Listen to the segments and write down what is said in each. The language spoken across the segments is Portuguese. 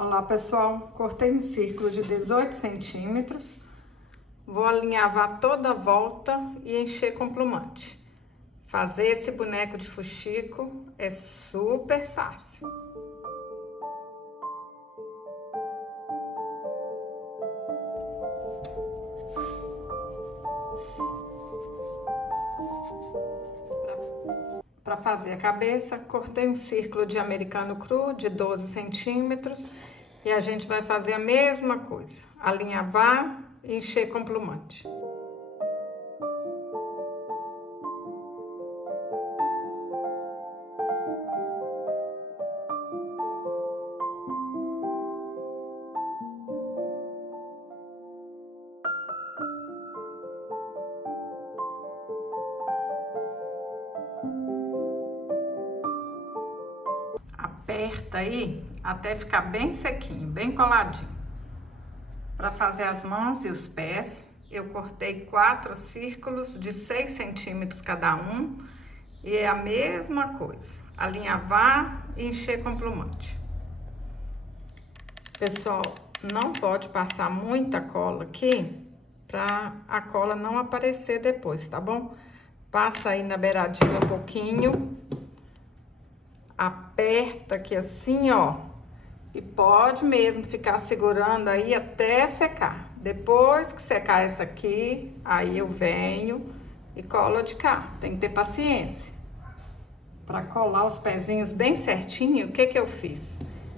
Olá pessoal, cortei um círculo de 18 centímetros, vou alinhavar toda a volta e encher com plumante. Fazer esse boneco de fuxico é super fácil. Para fazer a cabeça, cortei um círculo de americano cru de 12 centímetros e a gente vai fazer a mesma coisa, alinhavar e encher com plumante. Aperta aí até ficar bem sequinho, bem coladinho. Para fazer as mãos e os pés, eu cortei 4 círculos de 6 centímetros cada um e é a mesma coisa, alinhavar e encher com plumante. Pessoal, não pode passar muita cola aqui para a cola não aparecer depois, tá bom? Passa aí na beiradinha um pouquinho. Aperta aqui assim, ó, e pode mesmo ficar segurando aí até secar. Depois que secar essa aqui, aí eu venho e colo de cá. Tem que ter paciência. Para colar os pezinhos bem certinho, o que que eu fiz?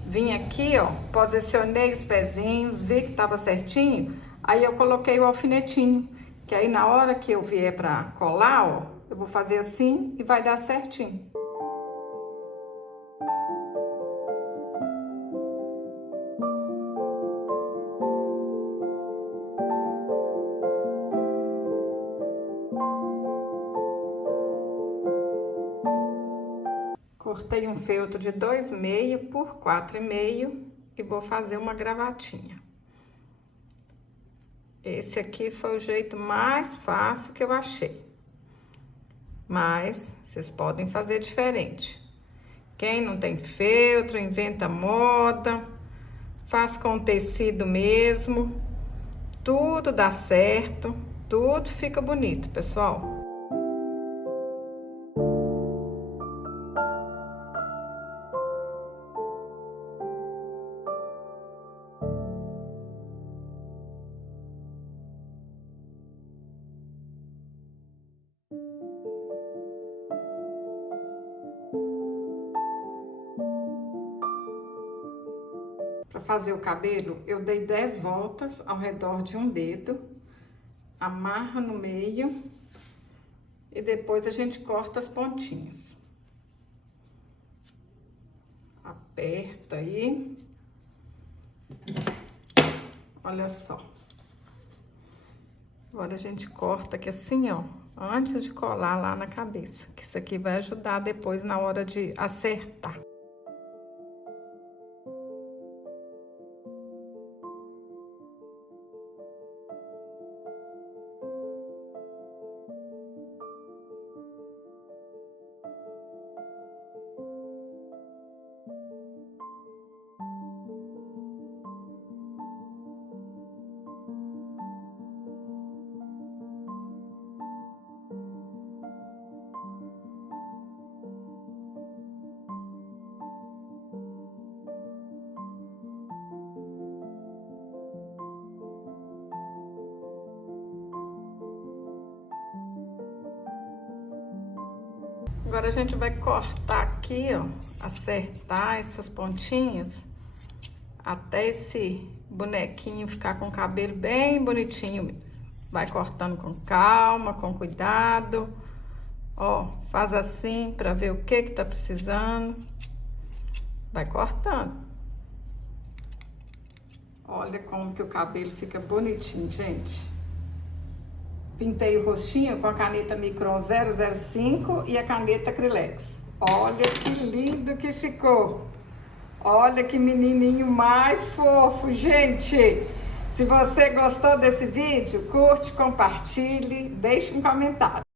Vim aqui, ó, posicionei os pezinhos, vi que tava certinho, aí eu coloquei o alfinetinho, que aí na hora que eu vier para colar, ó, eu vou fazer assim e vai dar certinho. Cortei um feltro de 2,5 por 4,5 e vou fazer uma gravatinha. Esse aqui foi o jeito mais fácil que eu achei. Mas vocês podem fazer diferente. Quem não tem feltro, inventa moda, faz com tecido mesmo. Tudo dá certo, tudo fica bonito, pessoal. Para fazer o cabelo, eu dei 10 voltas ao redor de um dedo, amarra no meio e depois a gente corta as pontinhas. Aperta aí. Olha só. Agora a gente corta aqui assim, ó, antes de colar lá na cabeça, que isso aqui vai ajudar depois na hora de acertar. Agora a gente vai cortar aqui, ó, acertar essas pontinhas até esse bonequinho ficar com o cabelo bem bonitinho mesmo. Vai cortando com calma, com cuidado. Ó, faz assim pra ver o que tá precisando. Vai cortando. Olha como que o cabelo fica bonitinho, gente. Pintei o rostinho com a caneta Micron 005 e a caneta Acrylex. Olha que lindo que ficou. Olha que menininho mais fofo, gente. Se você gostou desse vídeo, curte, compartilhe, deixe um comentário.